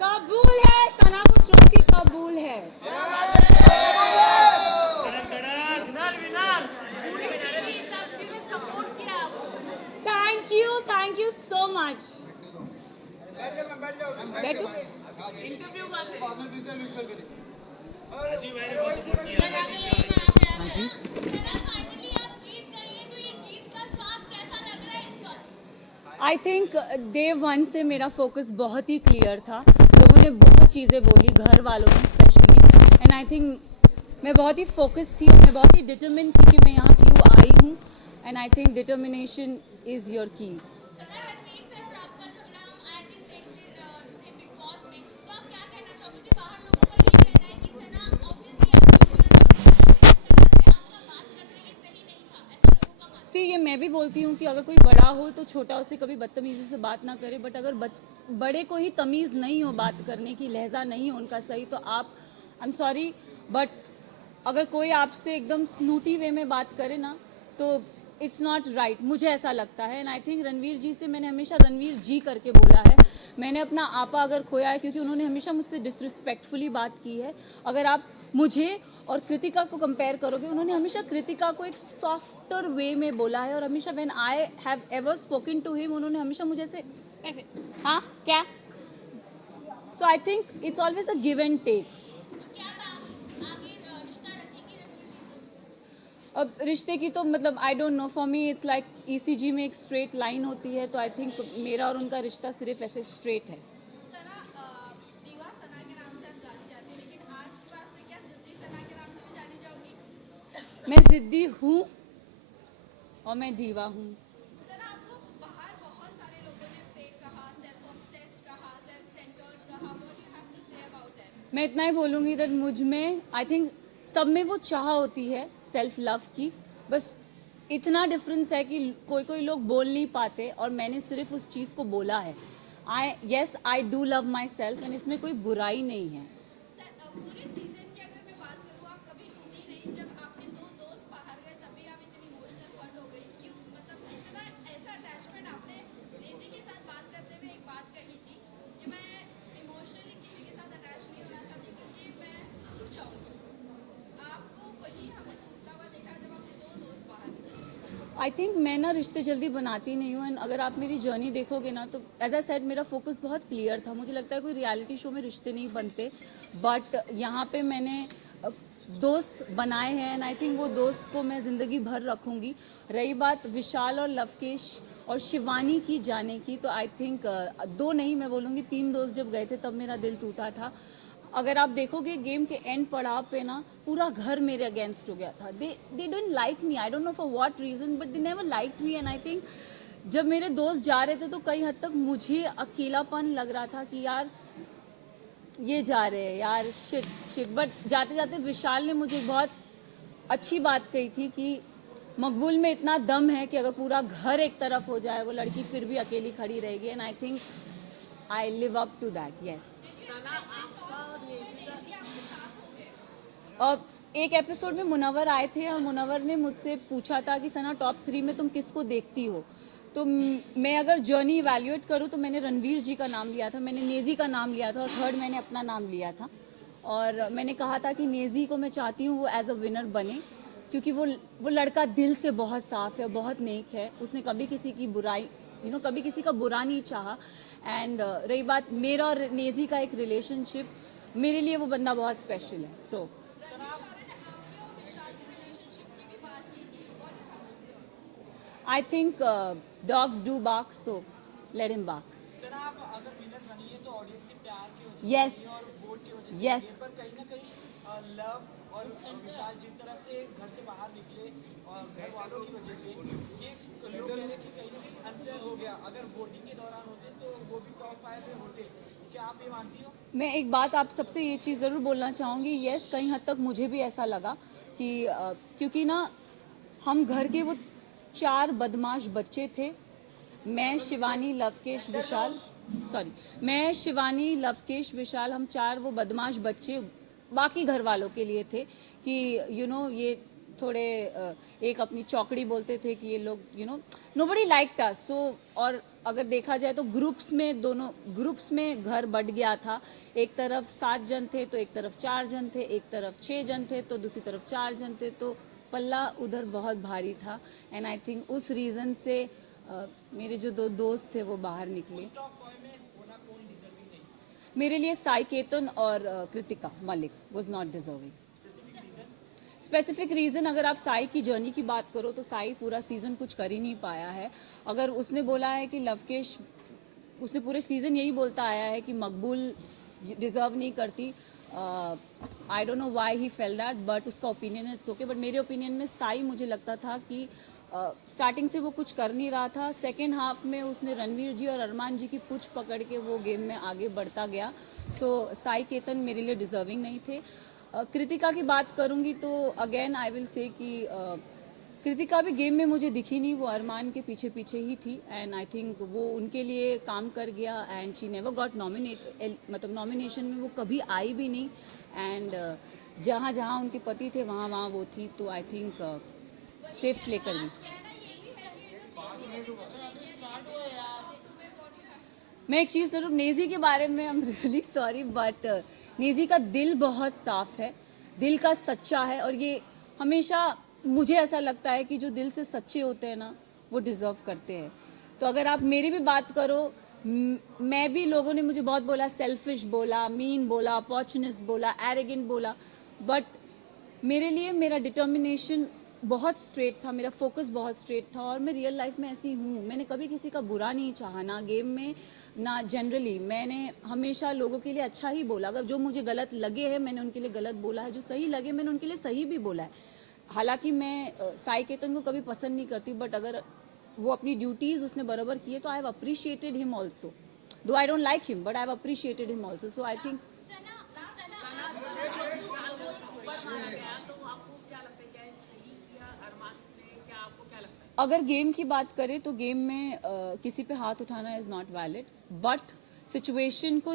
कबूल है, सना को ट्रॉफी कबूल है। Thank you so much. बैठो। हाँ जी, आई थिंक डे वन से मेरा फोकस बहुत ही क्लियर था। लोगों ने बहुत चीज़ें बोली, घर वालों ने स्पेशली, एंड आई थिंक मैं बहुत ही फोकस थी और मैं बहुत ही डिटरमिन थी कि मैं यहाँ क्यों आई हूँ, and I think determination is your की। सी ये मैं भी बोलती हूँ कि अगर कोई बड़ा हो तो छोटा उससे कभी बदतमीजी से बात ना करे, बट अगर बड़े को ही तमीज़ नहीं हो बात करने की, लहजा नहीं हो उनका सही, तो आप, आई एम सॉरी बट अगर कोई आपसे एकदम स्नूटी वे में बात करे ना तो इट्स नॉट राइट, मुझे ऐसा लगता है। एंड आई थिंक रणवीर जी से मैंने हमेशा रणवीर जी करके बोला है। मैंने अपना आपा अगर खोया है क्योंकि उन्होंने हमेशा मुझसे डिसरिस्पेक्टफुली बात की है। अगर आप मुझे और कृतिका को कंपेयर करोगे, उन्होंने हमेशा कृतिका को एक सॉफ्टर वे में बोला है, और हमेशा when I have ever spoken to him उन्होंने हमेशा मुझे ऐसे हाँ क्या, so I think it's always a give and take. अब रिश्ते की तो मतलब I don't know, for me it's like ECG में एक स्ट्रेट लाइन होती है, तो आई थिंक मेरा और उनका रिश्ता सिर्फ ऐसे स्ट्रेट है। दीवा सना के नाम से आप जानी जाती हैं, लेकिन आज के बाद से क्या जिद्दी सना के नाम से भी जानी जाओगी? मैं जिद्दी हूँ और मैं दीवा हूँ। सर आपको बाहर बहुत सारे लोगों ने फेक कहा, सेल्फ ऑब्सेस्ड कहा, सेल्फ सेंटर्ड कहा, what you have to say about that? मैं इतना ही बोलूँगी दैट मुझ में आई थिंक सब में वो चाह होती है सेल्फ लव की, बस इतना डिफरेंस है कि कोई कोई लोग बोल नहीं पाते और मैंने सिर्फ उस चीज़ को बोला है। I do love my self, and इसमें कोई बुराई नहीं है। पूरे सीजन की अगर मैं बात करूँ, आप कभी ढूंढी नहीं, जब आपके दो दोस्त बाहर गए तभी आप इतनी इमोशनल हर्ट हो गई क्यों? मतलब इतना ऐसा अटैचमेंट आपने नेजी के साथ बात करते हुए एक बात कही थी कि मैं इमोशनली किसी के साथ अटैच नहीं होना चाहती क्योंकि मैं टूट जाऊंगी। आपको वही हमें टूटता हुआ देखा जब आपके दो दोस्त बाहर गए। आई थिंक मैं ना रिश्ते जल्दी बनाती नहीं हूँ, एंड अगर आप मेरी जर्नी देखोगे ना तो एज आई सेड मेरा फोकस बहुत क्लियर था। मुझे लगता है कोई रियलिटी शो में रिश्ते नहीं बनते, बट यहाँ पे मैंने दोस्त बनाए हैं, एंड आई थिंक वो दोस्त को मैं ज़िंदगी भर रखूँगी। रही बात विशाल और लवकेश और शिवानी की जाने की, तो आई थिंक दो नहीं मैं बोलूँगी तीन दोस्त जब गए थे तब मेरा दिल टूटा था। अगर आप देखोगे गेम के एंड पड़ाव पे ना पूरा घर मेरे अगेंस्ट हो गया था। They don't like me, I don't know for what reason, but they never like me, and I think जब मेरे दोस्त जा रहे थे तो कई हद तक मुझे अकेलापन लग रहा था कि यार ये जा रहे हैं यार, शिट शिट। बट जाते जाते विशाल ने मुझे बहुत अच्छी बात कही थी कि मकबूल में इतना दम है कि अगर पूरा घर एक तरफ हो जाए वो लड़की फिर भी अकेली खड़ी रहेगी, and I think I live up to that. Yes, और एक एपिसोड में मुनव्वर आए थे और मुनव्वर ने मुझसे पूछा था कि सना टॉप 3 में तुम किसको देखती हो, तो मैं अगर जर्नी इवैल्यूएट करूँ तो मैंने रणवीर जी का नाम लिया था, मैंने नेजी का नाम लिया था, और थर्ड मैंने अपना नाम लिया था। और मैंने कहा था कि नेजी को मैं चाहती हूँ वो एज अ विनर बने, क्योंकि वो लड़का दिल से बहुत साफ़ है, बहुत नेक है, उसने कभी किसी की बुराई कभी किसी का बुरा नहीं चाहा। एंड रही बात मेरा और नेजी का एक रिलेशनशिप, मेरे लिए वो बंदा बहुत स्पेशल है। सो I think dogs do bark, so let him bark. Sir आप अगर विनर बनी है तो ऑडियंस के प्यार की वजह Yes. से और वोट की वजह से Yes. बनी है, पर कहीं ना कहीं लव और विशाल जिस तरह से घर से बाहर निकले और घर वालों की वजह से ये लोग कह रहे हैं कि कहीं ना कहीं अनफेयर हो गया। अगर वोटिंग के दौरान होते तो वो भी टॉप 5 में होते, क्या आप ये मानती हो? मैं एक बात आप सबसे ये चीज़ ज़रूर बोलना चाहूँगी। यस, कहीं हद तक मुझे भी ऐसा लगा कि क्योंकि ना हम घर के वो 4 बदमाश बच्चे थे, मैं शिवानी लवकेश विशाल, सॉरी मैं शिवानी लवकेश विशाल, हम 4 वो बदमाश बच्चे बाकी घर वालों के लिए थे कि ये थोड़े एक अपनी चौकड़ी बोलते थे कि ये लोग नोबडी लाइक्ड अस। सो और अगर देखा जाए तो दोनों ग्रुप्स में घर बढ़ गया था। एक तरफ 7 जन थे तो एक तरफ 4 जन थे, एक तरफ 6 जन थे तो दूसरी तरफ 4 जन थे, तो पल्ला उधर बहुत भारी था। एंड आई थिंक उस रीज़न से मेरे जो 2 दोस्त थे वो बाहर निकले। मेरे लिए साई केतन और Kritika Malik was not deserving. Specific reason अगर आप साई की जर्नी की बात करो तो साई पूरा सीज़न कुछ कर ही नहीं पाया है। अगर उसने बोला है कि लवकेश, उसने पूरे सीज़न यही बोलता आया है कि मकबूल डिज़र्व नहीं करती। आई don't know why he fail that, but उसका ओपिनियन इट्स ओके। बट मेरे ओपिनियन में साई, मुझे लगता था कि स्टार्टिंग से वो कुछ कर नहीं रहा था। सेकेंड हाफ में उसने रणवीर जी और अरमान जी की पूछ पकड़ के वो गेम में आगे बढ़ता गया। सो साई केतन मेरे लिए डिज़र्विंग नहीं थे। कृतिका की बात करूंगी तो अगेन आई विल से कि कृतिका भी गेम में मुझे दिखी नहीं, वो अरमान के पीछे पीछे ही थी। एंड आई थिंक वो उनके लिए काम कर गया and she never got nominate, मतलब नॉमिनेशन में वो कभी आई भी नहीं। एंड जहाँ जहाँ उनके पति थे वहाँ वहाँ वो थी, तो आई थिंक सेफ प्ले कर गई। मैं एक चीज़ ज़रूर नेजी के बारे में, I am really sorry but Naezy का दिल बहुत साफ है, दिल का सच्चा है। और ये हमेशा मुझे ऐसा लगता है कि जो दिल से सच्चे होते हैं ना वो डिज़र्व करते हैं। तो अगर आप मेरी भी बात करो, मैं भी, लोगों ने मुझे बहुत बोला, सेल्फिश बोला, मीन बोला, अपॉर्चुनिस्ट बोला, एरोगेंट बोला, बट मेरे लिए मेरा डिटर्मिनेशन बहुत स्ट्रेट था, मेरा फोकस बहुत स्ट्रेट था। और मैं रियल लाइफ में ऐसी हूँ, मैंने कभी किसी का बुरा नहीं चाहा, ना गेम में ना जनरली। मैंने हमेशा लोगों के लिए अच्छा ही बोला। अगर जो मुझे गलत लगे हैं मैंने उनके लिए गलत बोला है, जो सही लगे मैंने उनके लिए सही भी बोला है। हालांकि मैं साई केतन को कभी पसंद नहीं करती, बट अगर वो अपनी ड्यूटीज़ उसने बराबर किए तो I have appreciated him also, though I don't like him but I have appreciated him also. So I think अगर गेम की बात करें तो गेम में किसी पे हाथ उठाना is not valid, but situation को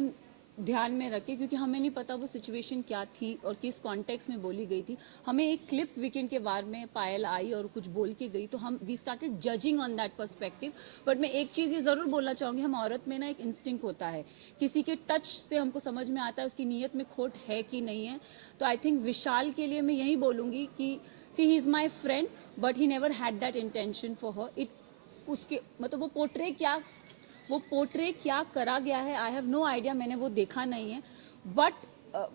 ध्यान में रखें, क्योंकि हमें नहीं पता वो सिचुएशन क्या थी और किस कॉन्टेक्स्ट में बोली गई थी। हमें एक क्लिप वीकेंड के बारे में पायल आई और कुछ बोल के गई, तो हम we started judging on that perspective. But मैं एक चीज़ ये ज़रूर बोलना चाहूँगी, हम औरत में ना एक इंस्टिंक्ट होता है, किसी के टच से हमको समझ में आता है उसकी नीयत में खोट है कि नहीं है। तो आई थिंक विशाल के लिए मैं यही बोलूँगी कि see he is my friend but he never had that intention for her. It उसके मतलब वो पोर्ट्रे क्या करा गया है, आई हैव नो आइडिया, मैंने वो देखा नहीं है। बट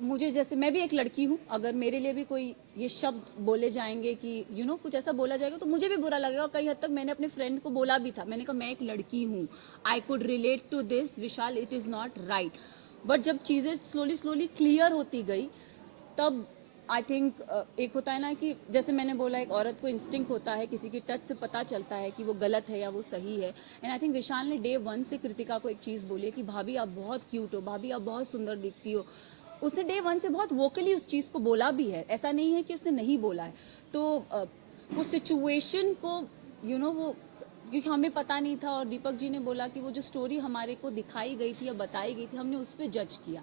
मुझे, जैसे मैं भी एक लड़की हूँ, अगर मेरे लिए भी कोई ये शब्द बोले जाएंगे कि कुछ ऐसा बोला जाएगा तो मुझे भी बुरा लगेगा। और कई हद तक मैंने अपने फ्रेंड को बोला भी था, मैंने कहा मैं एक लड़की हूँ, I could relate to this Vishal, it is not right. But जब चीज़ें स्लोली क्लियर होती गई तब आई थिंक एक होता है ना कि जैसे मैंने बोला, एक औरत को इंस्टिंक्ट होता है, किसी की टच से पता चलता है कि वो गलत है या वो सही है। एंड आई थिंक विशाल ने डे 1 से कृतिका को एक चीज़ बोली है कि भाभी आप बहुत क्यूट हो, भाभी आप बहुत सुंदर दिखती हो। उसने डे 1 से बहुत वोकली उस चीज़ को बोला भी है, ऐसा नहीं है कि उसने नहीं बोला है। तो वो सिचुएशन को वो, क्योंकि हमें पता नहीं था और दीपक जी ने बोला कि वो जो स्टोरी हमारे को दिखाई गई थी या बताई गई थी हमने उस पर जज किया।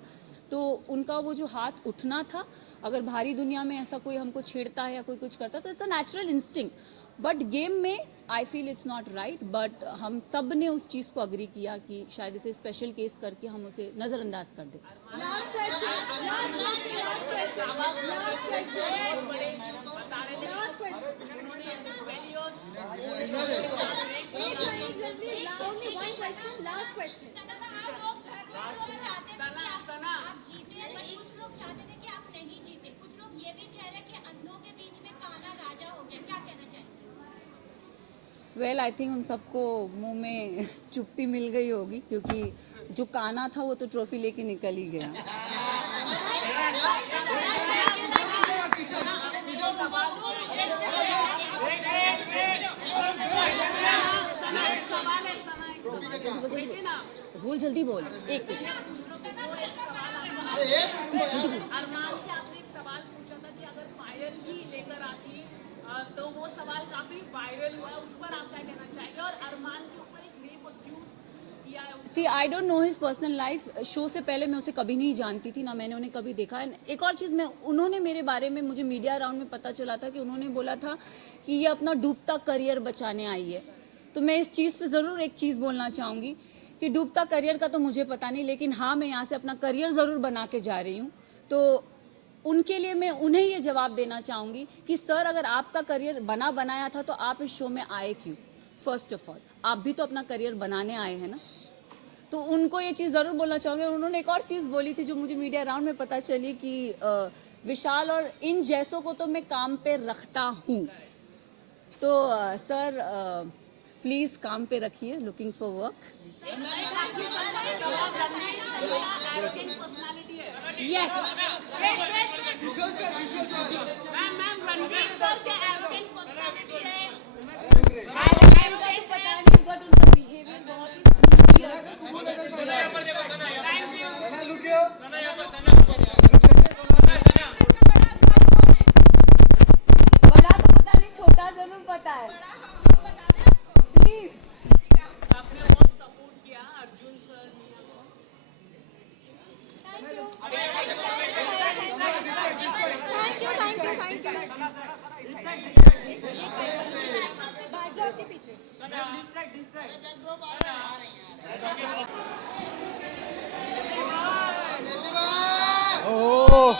तो उनका वो जो हाथ उठना था, अगर भारी दुनिया में ऐसा कोई हमको छेड़ता है या कोई कुछ करता है तो it's a natural instinct, but game में I feel it's not right. But हम सब ने उस चीज़ को अग्री किया कि शायद इसे स्पेशल केस करके हम उसे नज़रअंदाज कर दें। वेल आई थिंक उन सबको मुंह में चुप्पी मिल गई होगी, क्योंकि जो काना था वो तो ट्रॉफी लेके निकल ही गया। बोल जल्दी बोल, एक अरमान से आपने एक सवाल पूछा था कि अगर पायल ही लेकर आती तो वो सवाल काफी वायरल हुआ, उस पर आप क्या कहना चाहेंगे? और अरमान के ऊपर एक रेप अक्यूज किया है see I don't know his personal life. Show से पहले मैं उसे कभी नहीं जानती थी, ना मैंने उन्हें कभी देखा। एंड एक और चीज़, मैं उन्होंने मेरे बारे में, मुझे मीडिया राउंड में पता चला था कि उन्होंने बोला था कि ये अपना डूबता करियर बचाने आई है। तो मैं इस चीज़ पे ज़रूर एक चीज़ बोलना चाहूँगी कि डूबता करियर का तो मुझे पता नहीं, लेकिन हाँ, मैं यहाँ से अपना करियर ज़रूर बना के जा रही हूँ। तो उनके लिए मैं उन्हें ये जवाब देना चाहूँगी कि सर, अगर आपका करियर बनाया था तो आप इस शो में आए क्यों? फर्स्ट ऑफ ऑल, आप भी तो अपना करियर बनाने आए हैं ना। तो उनको ये चीज़ ज़रूर बोलना चाहूँगी। और उन्होंने एक और चीज़ बोली थी जो मुझे मीडिया राउंड में पता चली कि विशाल और इन जैसों को तो मैं काम पे रखता हूँ। तो सर, प्लीज़ काम पे रखिए, looking for work. Yes, ma'am Ranveer sir के एरोगेंट पर्सनालिटी है। पता नहीं, बट उनका बिहेवियर बहुत बड़ा तो पता नहीं, छोटा जरूर पता है। प्लीज, आपने बहुत सपोर्ट किया अर्जुन सर मीना को। बैकड्रॉप के पीछे ओह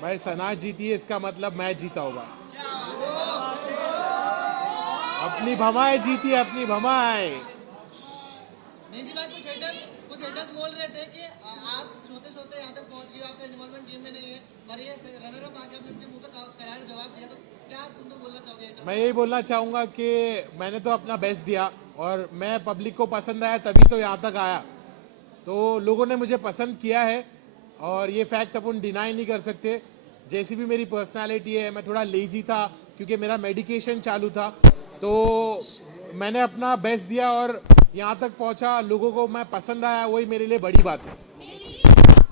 भाई, सना जीती है इसका मतलब मैं जीता होगा। अपनी भमाए जीती है, अपनी भमाए। नेजी भाई, कुछ haters बोल रहे थे कि आप सोते सोते यहाँ तक पहुँच गए, आपका इन्वॉल्वमेंट गेम में नहीं है, पर ये रनर अप आके आपने अपने मुंह पे करार जवाब दिया, तो क्या तुम तो बोलना चाहोगे haters? मैं यही बोलना चाहूँगा कि मैंने तो अपना बेस्ट दिया और मैं पब्लिक को पसंद आया तभी तो यहाँ तक आया। तो लोगों ने मुझे पसंद किया है और ये फैक्ट अपन डिनाई नहीं कर सकते। जैसी भी मेरी पर्सनालिटी है, मैं थोड़ा लेजी था क्योंकि मेरा मेडिकेशन चालू था, तो मैंने अपना बेस्ट दिया और यहाँ तक पहुँचा। लोगों को मैं पसंद आया, वही मेरे लिए बड़ी बात है। आप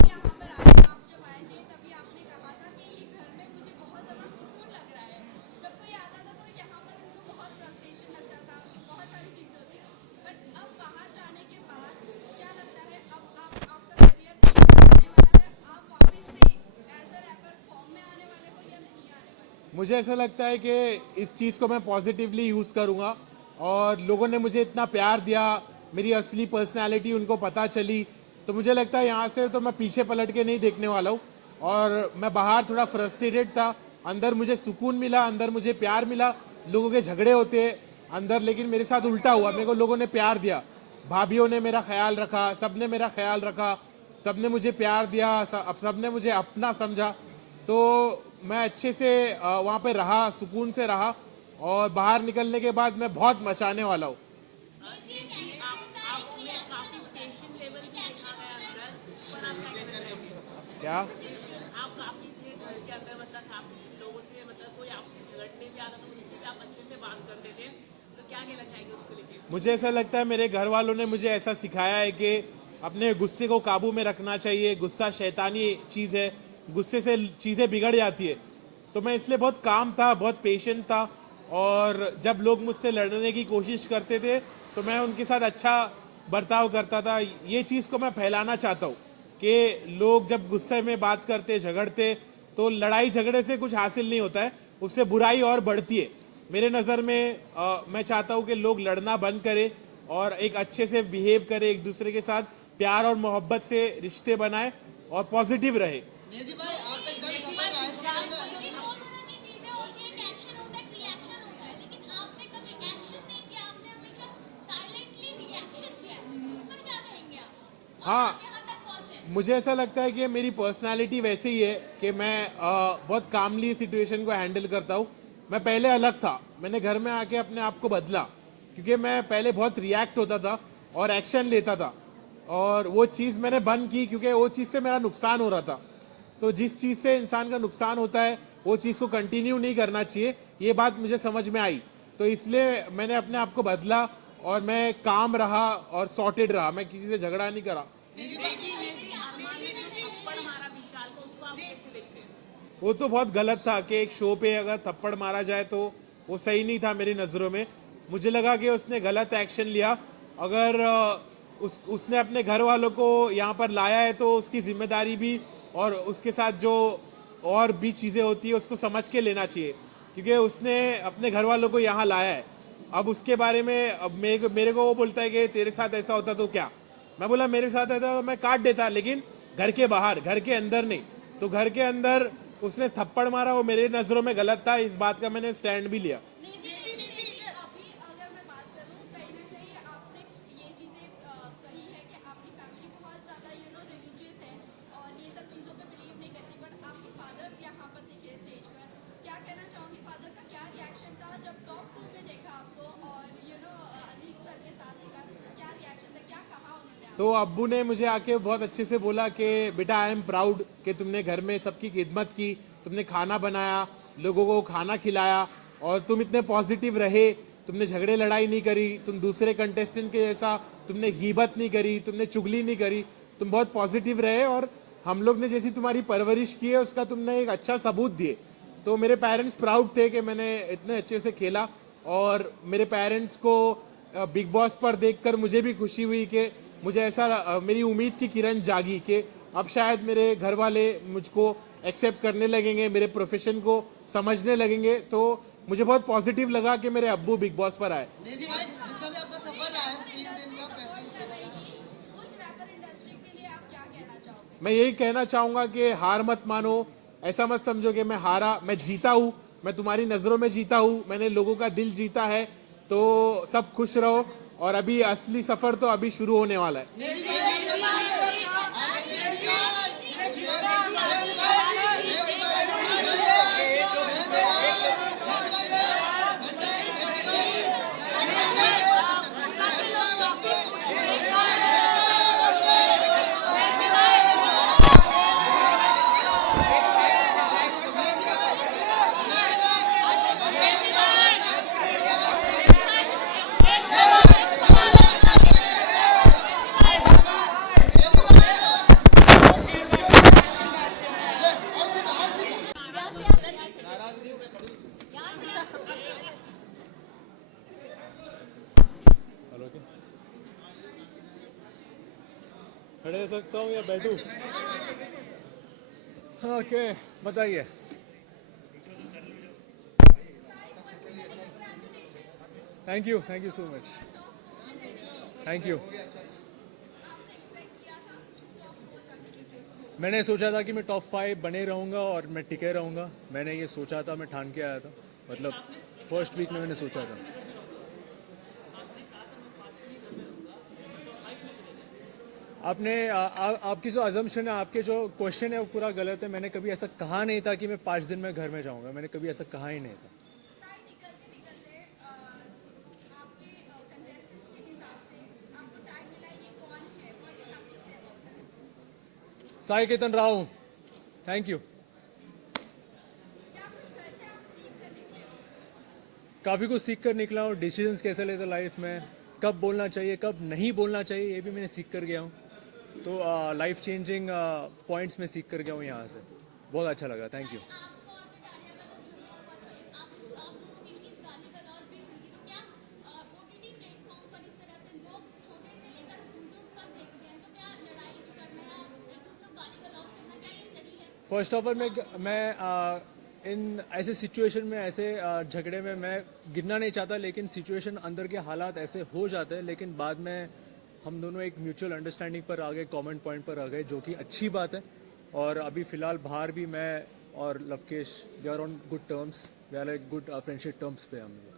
यहाँ पर आए, आप जब आए थे तभी आपने कहा था कि ये घर में मुझे बहुत ज़्यादा सुकून लग रहा है। जब कोई आता था तो यहाँ पर उनको बहुत फ्रस्ट्रेशन लगता था, बहुत सारी चीज़ें होती थी। बट अब बाहर जाने के बाद क्या लगता है, अब आपका करियर आने वाला है, आप वापस से एज अ रैपर फॉर्म में आने वाले हो या नहीं आने वाले? मुझे ऐसा लगता है कि इस चीज़ को मैं पॉजिटिवली यूज़ करूँगा और लोगों ने मुझे इतना प्यार दिया, मेरी असली पर्सनालिटी उनको पता चली, तो मुझे लगता है यहाँ से तो मैं पीछे पलट के नहीं देखने वाला हूँ। और मैं बाहर थोड़ा फ्रस्ट्रेटेड था, अंदर मुझे सुकून मिला, अंदर मुझे प्यार मिला। लोगों के झगड़े होते हैं अंदर, लेकिन मेरे साथ उल्टा हुआ, मेरे को लोगों ने प्यार दिया, भाभीियों ने मेरा ख्याल रखा, सबने मेरा ख्याल रखा, सबने मुझे प्यार दिया, सबने मुझे अपना समझा। तो मैं अच्छे से वहाँ पे रहा, सुकून से रहा और बाहर निकलने के बाद मैं बहुत मचाने वाला हूँ। काफी स्टेशन लेवल की देखा गया अंदर, पर आप क्या कहना चाहेंगे? क्या आप काफी थे घर के अंदर, मतलब आप लोगों से, मतलब कोई आपसे झगड़ने भी आता था, उनसे भी आप अच्छे से बात करते थे, तो क्या कहना चाहेंगे उसको लेके? मुझे ऐसा लगता है मेरे घर वालों ने मुझे ऐसा सिखाया है कि अपने गुस्से को काबू में रखना चाहिए। गुस्सा शैतानी चीज़ है, गुस्से से चीज़ें बिगड़ जाती है। तो मैं इसलिए बहुत काम था, बहुत पेशेंट था और जब लोग मुझसे लड़ने की कोशिश करते थे तो मैं उनके साथ अच्छा बर्ताव करता था। ये चीज़ को मैं फैलाना चाहता हूँ कि लोग जब गुस्से में बात करते, झगड़ते, तो लड़ाई झगड़े से कुछ हासिल नहीं होता है, उससे बुराई और बढ़ती है। मेरे नज़र में मैं चाहता हूँ कि लोग लड़ना बंद करें और एक अच्छे से बिहेव करें, एक दूसरे के साथ प्यार और मोहब्बत से रिश्ते बनाए और पॉजिटिव रहे। नेजी भाई, आपका एकदम सफल रहा है, सबसे ज्यादा ये दो तरह की चीजें होती है, एक एक्शन होता है, एक रिएक्शन होता है, लेकिन आपने कभी एक्शन नहीं किया, आपने हमेशा साइलेंटली रिएक्शन किया है। इस पर क्या कहेंगे आप? और हाँ, आप यहाँ तक पहुंचे। मुझे ऐसा लगता है कि मेरी पर्सनालिटी वैसे ही है कि मैं बहुत कामली सिचुएशन को हैंडल करता हूँ। मैं पहले अलग था, मैंने घर में आके अपने आप को बदला, क्योंकि मैं पहले बहुत रिएक्ट होता था और एक्शन लेता था, और वो चीज़ मैंने बंद की क्योंकि वो चीज़ से मेरा नुकसान हो रहा था। तो जिस चीज़ से इंसान का नुकसान होता है वो चीज़ को कंटिन्यू नहीं करना चाहिए, ये बात मुझे समझ में आई। तो इसलिए मैंने अपने आप को बदला और मैं काम रहा और सॉर्टेड रहा, मैं किसी से झगड़ा नहीं करा। अरमान ने जो थप्पड़ मारा विशाल को, उसको आप कैसे देखते हैं? वो तो बहुत गलत था कि एक शो पे अगर थप्पड़ मारा जाए तो वो सही नहीं था मेरी नज़रों में। मुझे लगा कि उसने गलत एक्शन लिया। अगर उसने अपने घर वालों को यहाँ पर लाया है तो उसकी जिम्मेदारी भी और उसके साथ जो और भी चीज़ें होती है उसको समझ के लेना चाहिए, क्योंकि उसने अपने घर वालों को यहाँ लाया है। अब उसके बारे में अब मेरे को वो बोलता है कि तेरे साथ ऐसा होता तो क्या। मैं बोला मेरे साथ ऐसा तो मैं काट देता, लेकिन घर के बाहर, घर के अंदर नहीं। तो घर के अंदर उसने थप्पड़ मारा, वो मेरे नज़रों में गलत था, इस बात का मैंने स्टैंड भी लिया। अभी अगर मैं बात करूं, कहीं ना कहीं आपने ये चीजें कही है कि आपकी फैमिली बहुत ज्यादा रिलीजियस है और ये सब चीजों पे बिलीव नहीं करती, बट आपके फादर यहाँ पर दिखे स्टेज पर। क्या कहना चाहूंगी, फादर का क्या रिएक्शन था जब टॉप 2 में देखा आपको और अनिल सर के साथ देखा? क्या रिएक्शन था, क्या कहा उन्होंने? तो अब्बू ने मुझे आके बहुत अच्छे से बोला कि बेटा आई एम प्राउड कि तुमने घर में सबकी खिदमत की, तुमने खाना बनाया, लोगों को खाना खिलाया, और तुम इतने पॉजिटिव रहे, तुमने झगड़े लड़ाई नहीं करी, तुम दूसरे कंटेस्टेंट के जैसा तुमने गीबत नहीं करी, तुमने चुगली नहीं करी, तुम बहुत पॉजिटिव रहे, और हम लोग ने जैसी तुम्हारी परवरिश की है उसका तुमने एक अच्छा सबूत दिए। तो मेरे पेरेंट्स प्राउड थे कि मैंने इतने अच्छे से खेला, और मेरे पेरेंट्स को बिग बॉस पर देखकर मुझे भी खुशी हुई कि मुझे ऐसा मेरी उम्मीद की किरण जागी कि अब शायद मेरे घर वाले मुझको एक्सेप्ट करने लगेंगे, मेरे प्रोफेशन को समझने लगेंगे। तो मुझे बहुत पॉजिटिव लगा कि मेरे अब्बू बिग बॉस पर आए। नेजी भाई, जिसका भी आपका सफर रहा है 3 दिन का सपोर्ट कर रही थी उस रैपर इंडस्ट्री के लिए, आप क्या कहना चाहोगे? मैं यही कहना चाहूंगा कि हार मत मानो, ऐसा मत समझो कि मैं हारा, मैं जीता हूँ, मैं तुम्हारी नज़रों में जीता हूँ, मैंने लोगों का दिल जीता है। तो सब खुश रहो, और अभी असली सफ़र तो अभी शुरू होने वाला है। खड़े रह सकता हूँ या बैठूं? ओके, बताइए। Thank you so much, thank you. मैंने सोचा था कि मैं टॉप 5 बने रहूँगा और मैं टिके रहूँगा। मैंने ये सोचा था, मैं ठान के आया था, मतलब फर्स्ट वीक में मैंने सोचा था। आपने आपकी जो अजम्पशन है, आपके जो क्वेश्चन है वो पूरा गलत है। मैंने कभी ऐसा कहा नहीं था कि मैं 5 दिन में घर में जाऊंगा, मैंने कभी ऐसा कहा ही नहीं था। निकलते निकलते आपके कंटेस्टेंट्स के हिसाब से आपको टाइम मिला, ये कौन है? What you have to say about that? Sai Ketan Rao, thank you. क्या कुछ घर से आप सीख कर निकले हो? काफ़ी कुछ सीख कर निकला हूँ। डिसीजंस कैसे लेते लाइफ में, कब बोलना चाहिए कब नहीं बोलना चाहिए, ये भी मैंने सीख कर गया हूँ। तो लाइफ चेंजिंग पॉइंट्स में सीख कर गया हूँ यहाँ से। बहुत अच्छा लगा, थैंक यू। आपको और पिटारिया का जब झगड़ा हुआ था, आप दोनों के बीच गाली गलौज भी हुई थी, तो क्या ओटीटी प्लेटफॉर्म पर इस तरह से लोग छोटे से लेकर बुजुर्ग तक देखते हैं, तो क्या लड़ाई करना या एक दूसरे को गाली गलौज करना, क्या ये सही है? फर्स्ट ऑफ ऑल मैं इन ऐसे सिचुएशन में, ऐसे झगड़े में मैं गिरना नहीं चाहता, लेकिन सिचुएशन अंदर के हालात ऐसे हो जाते हैं, लेकिन बाद में हम दोनों एक म्यूचुअल अंडरस्टैंडिंग पर आ गए, कॉमन पॉइंट पर आ गए, जो कि अच्छी बात है। और अभी फ़िलहाल बाहर भी मैं और Lovekesh we are on good terms, we are like good friendship terms पे हम लोग।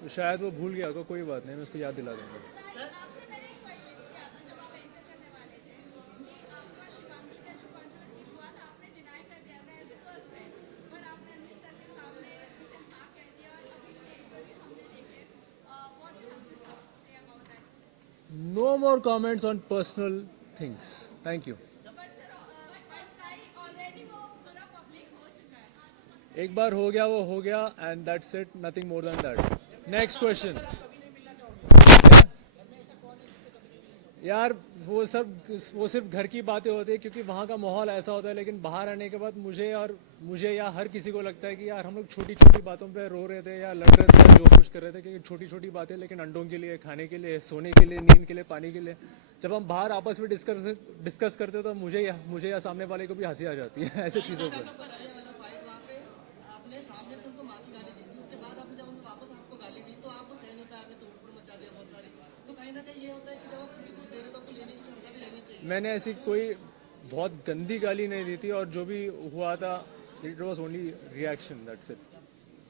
तो शायद वो भूल गया होगा, कोई बात नहीं, मैं उसको याद दिला दूंगा। आपसे मैंने एक क्वेश्चन किया था जब आप एंटर करने वाले थे कि आपका शिवांगी का जो कंट्रोवर्सी हुआ था आपने डिनाई कर दिया था एज ए गर्लफ्रेंड, बट आपने अनिल सर के सामने उसे हाँ कह दिया और अभी स्टेज पर भी हमने देखे what you have to say about that. No more comments on personal things, thank you. But sir Sai already वो पूरा पब्लिक हो चुका है। एक बार हो गया वो हो गया, and that's it, nothing more than that. Next question. यार वो सिर्फ घर की बातें होती है क्योंकि वहाँ का माहौल ऐसा होता है, लेकिन बाहर आने के बाद मुझे या हर किसी को लगता है कि यार हम लोग छोटी छोटी बातों पे रो रहे थे या लड़ रहे थे या जो कुछ कर रहे थे, क्योंकि छोटी छोटी बातें, लेकिन अंडों के लिए, खाने के लिए, सोने के लिए, नींद के लिए, पानी के लिए, जब हम बाहर आपस में डिस्कस करते हो तो मुझे या सामने वाले को भी हंसी आ जाती है ऐसे चीज़ों पर। वहाँ पे आपने सामने से उनको माँ की गाली दी थी, उसके बाद आपने जब उन्होंने वापस आपको गाली दी तो आपको सह नहीं पाया, आपने तोड़फोड़ मचा दिया बहुत सारी। तो कहीं ना कहीं ये होता है कि जब आप किसी को दे रहे हो तो आपको लेने की क्षमता भी लेनी चाहिए। मैंने ऐसी कोई बहुत गंदी गाली नहीं दी थी, और जो भी हुआ था it was only reaction, that's it.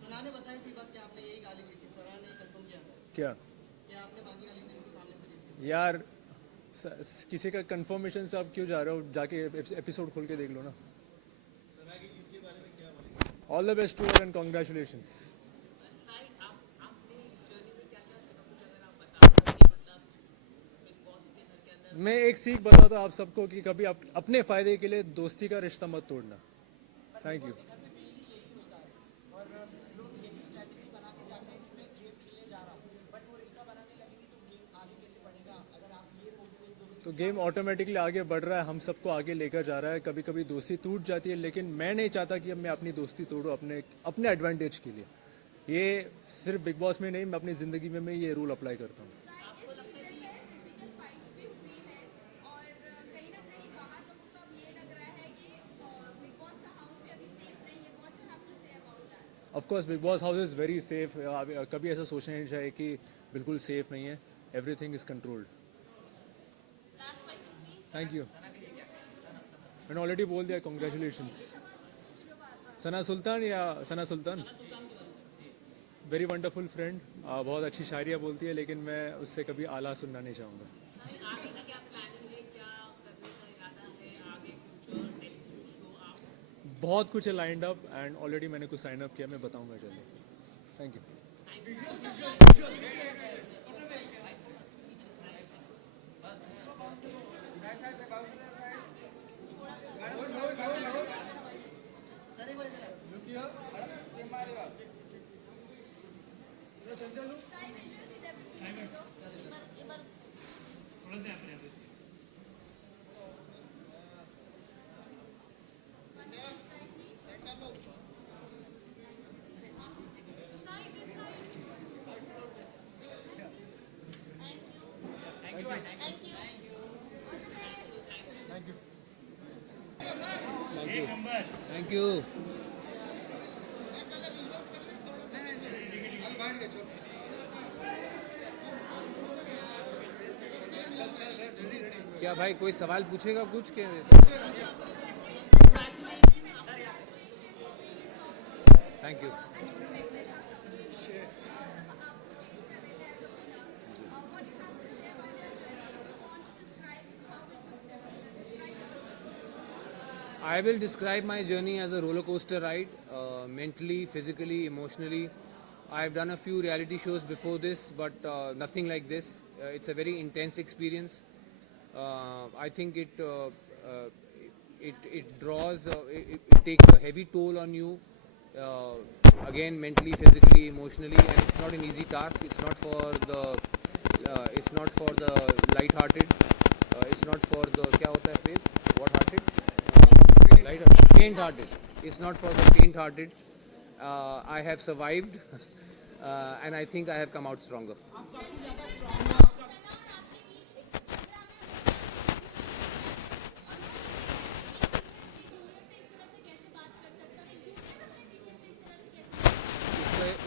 Sana ने बताई थी बात कि आपने यही गाली दी थी, सना ने कंफर्म किया था क्या कि आपने माँ की गाली दी उनके सामने से दी थी। यार, किसी का कंफर्मेशन से आप क्यों जा रहे हो? जाके एपिसोड खोल के देख लो ना। All the best to and congratulations. मैं एक सीख बताता हूँ आप सबको कि कभी अपने फायदे के लिए दोस्ती का रिश्ता मत तोड़ना। Thank you. तो गेम ऑटोमेटिकली आगे बढ़ रहा है, हम सबको आगे लेकर जा रहा है। कभी कभी दोस्ती टूट जाती है, लेकिन मैं नहीं चाहता कि अब मैं अपनी दोस्ती तोड़ूं अपने एडवांटेज के लिए। ये सिर्फ बिग बॉस में नहीं, मैं अपनी ज़िंदगी में मैं ये रूल अप्लाई करता हूँ। फिजिकल फाइट्स भी हुई है और कहीं ना कहीं बाहर लोगों को अब ये लग रहा है कि बिग बॉस का हाउस भी अभी सेफ नहीं है। What you have to say about that? Of course Bigg Boss house is very safe. कभी ऐसा सोचना नहीं चाहिए कि बिल्कुल सेफ नहीं है। Everything is controlled. Last question please. Thank you. मैंने ऑलरेडी बोल दिया, कॉन्ग्रेचुलेशंस। सना सुल्तान या सना सुल्तान, वेरी वंडरफुल फ्रेंड, बहुत अच्छी शायरियाँ बोलती है, लेकिन मैं उससे कभी आला सुनना नहीं चाहूँगा। आगे का क्या प्लानिंग है, क्या करने का इरादा है आगे, फ्यूचर टेलीविजन शो आप? बहुत कुछ है लाइंड अप, एंड ऑलरेडी मैंने कुछ साइन अप किया, मैं बताऊंगा जल्दी। Thank you. Thank you. क्या भाई कोई सवाल पूछेगा कुछ के? Thank you. I will describe my journey as a roller coaster ride, mentally, physically, emotionally. I've done a few reality shows before this, but nothing like this. It's a very intense experience. I think it draws, it takes a heavy toll on you. Again, mentally, physically, emotionally, and it's not an easy task. It's not for the light-hearted. It's not for the क्या होता है phrase? What-hearted? Faint-hearted. It's not for the faint-hearted. I have survived, and I think I have come out stronger.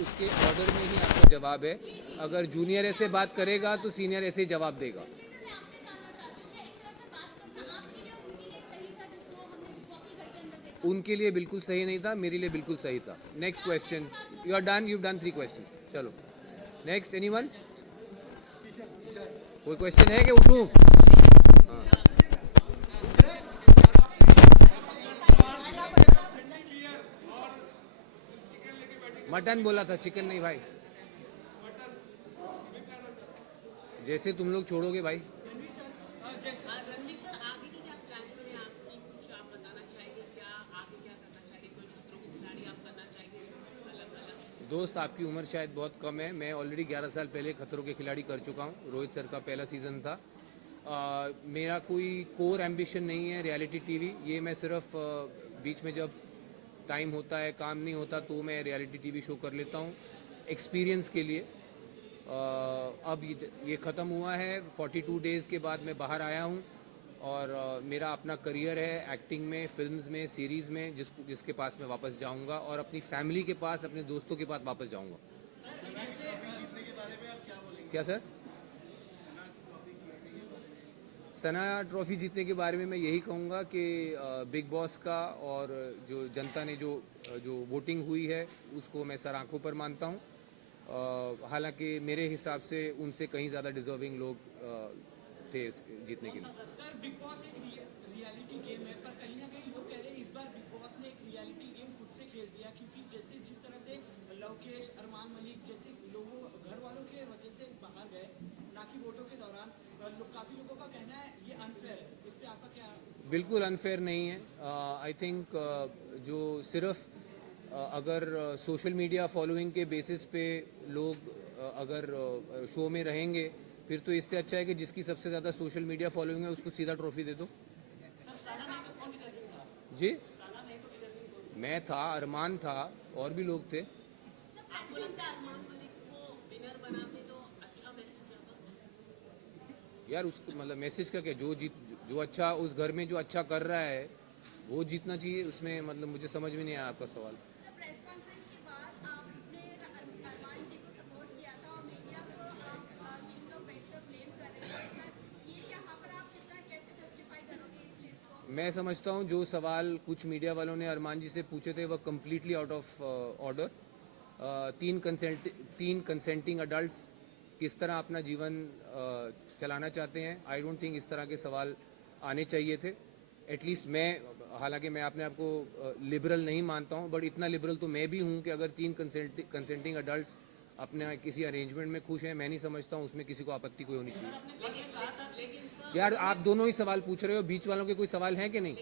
उसके order में ही आपका जवाब है। अगर junior ऐसे बात करेगा तो सीनियर ऐसे ही जवाब देगा। मैं आपसे जानना चाहती हूँ कि इस तरह से बात करना आपके लिए उनके लिए सही था जो हमने बिग बॉस के घर के अंदर देखा? उनके लिए बिल्कुल सही नहीं था, मेरे लिए बिल्कुल सही था. Next question. You are done, you done 3 questions. चलो नेक्स्ट. एनीवन? कोई क्वेश्चन है कि उठूं? मटन बोला था, चिकन नहीं भाई. जैसे तुम लोग छोड़ोगे भाई. रणवीर सर आगे के क्या प्लान हैं आपकी, कुछ आप बताना चाहेंगे क्या, आगे क्या करना चाहेंगे, कोई खतरों के खिलाड़ी आप करना चाहेंगे अलग अलग? दोस्त आपकी उम्र शायद बहुत कम है. मैं ऑलरेडी 11 साल पहले खतरों के खिलाड़ी कर चुका हूँ. रोहित सर का पहला सीज़न था. मेरा कोई कोर एम्बिशन नहीं है रियलिटी टीवी. ये मैं सिर्फ बीच में जब टाइम होता है, काम नहीं होता, तो मैं रियलिटी टीवी शो कर लेता हूँ एक्सपीरियंस के लिए. अब ये ख़त्म हुआ है. 42 डेज़ के बाद मैं बाहर आया हूँ और मेरा अपना करियर है एक्टिंग में, फिल्म्स में, सीरीज़ में, जिसके पास मैं वापस जाऊँगा और अपनी फैमिली के पास, अपने दोस्तों के पास वापस जाऊँगा. क्या सर? सना ट्रॉफी जीतने के बारे में मैं यही कहूँगा कि बिग बॉस का और जो जनता ने जो वोटिंग हुई है उसको मैं सर आंखों पर मानता हूँ. हालांकि मेरे हिसाब से उनसे कहीं ज़्यादा डिजर्विंग लोग थे जीतने के लिए. सर बिग बॉस एक रियलिटी गेम है, पर कहीं ना कहीं लोग कह रहे हैं इस बार बिग बॉस ने एक रियलिटी गेम खुद से खेल दिया, क्योंकि जिस तरह से लवकेश, अरमान मलिक जैसे लोगों घर वालों के वजह से बाहर गए, ना कि वोटों के दौरान. काफी लोगों का कहना है ये अनफेयर है. इस पे आपका क्या? बिल्कुल अनफेयर नहीं है. आई थिंक जो सिर्फ अगर सोशल मीडिया फॉलोइंग के बेसिस पे लोग अगर शो में रहेंगे, फिर तो इससे अच्छा है कि जिसकी सबसे ज़्यादा सोशल मीडिया फॉलोइंग है उसको सीधा ट्रॉफी दे दो. जी मैं था, अरमान था, और भी लोग थे. आपको लगता है अरमान मलिक को विनर बनाते तो अच्छा मैसेज जाता? यार उसको मतलब मैसेज का क्या, जो अच्छा उस घर में जो अच्छा कर रहा है वो जीतना चाहिए. उसमें मतलब मुझे समझ में नहीं आया आपका सवाल. सर प्रेस कॉन्फ्रेंस के बाद आपने अरमान जी को सपोर्ट किया था और मीडिया को आप 3 लोग बैठकर ब्लेम कर रहे थे. सर ये यहाँ पर आप कितना कैसे जस्टिफाई करोगे इस चीज़ को? मैं समझता हूँ जो सवाल कुछ मीडिया वालों ने अरमान जी से पूछे थे वह completely out of order. 3 consenting adults किस तरह अपना जीवन चलाना चाहते हैं, आई डोंट थिंक इस तरह के सवाल आने चाहिए थे. एटलीस्ट मैं, हालांकि मैं अपने आप को लिबरल नहीं मानता हूं, बट इतना लिबरल तो मैं भी हूं कि अगर 3 कंसेंटिंग अडल्ट्स अपने किसी अरेंजमेंट में खुश हैं, मैं नहीं समझता हूं उसमें किसी को आपत्ति कोई होनी चाहिए. यार आप दोनों ही सवाल पूछ रहे हो, बीच वालों के कोई सवाल हैं कि नहीं?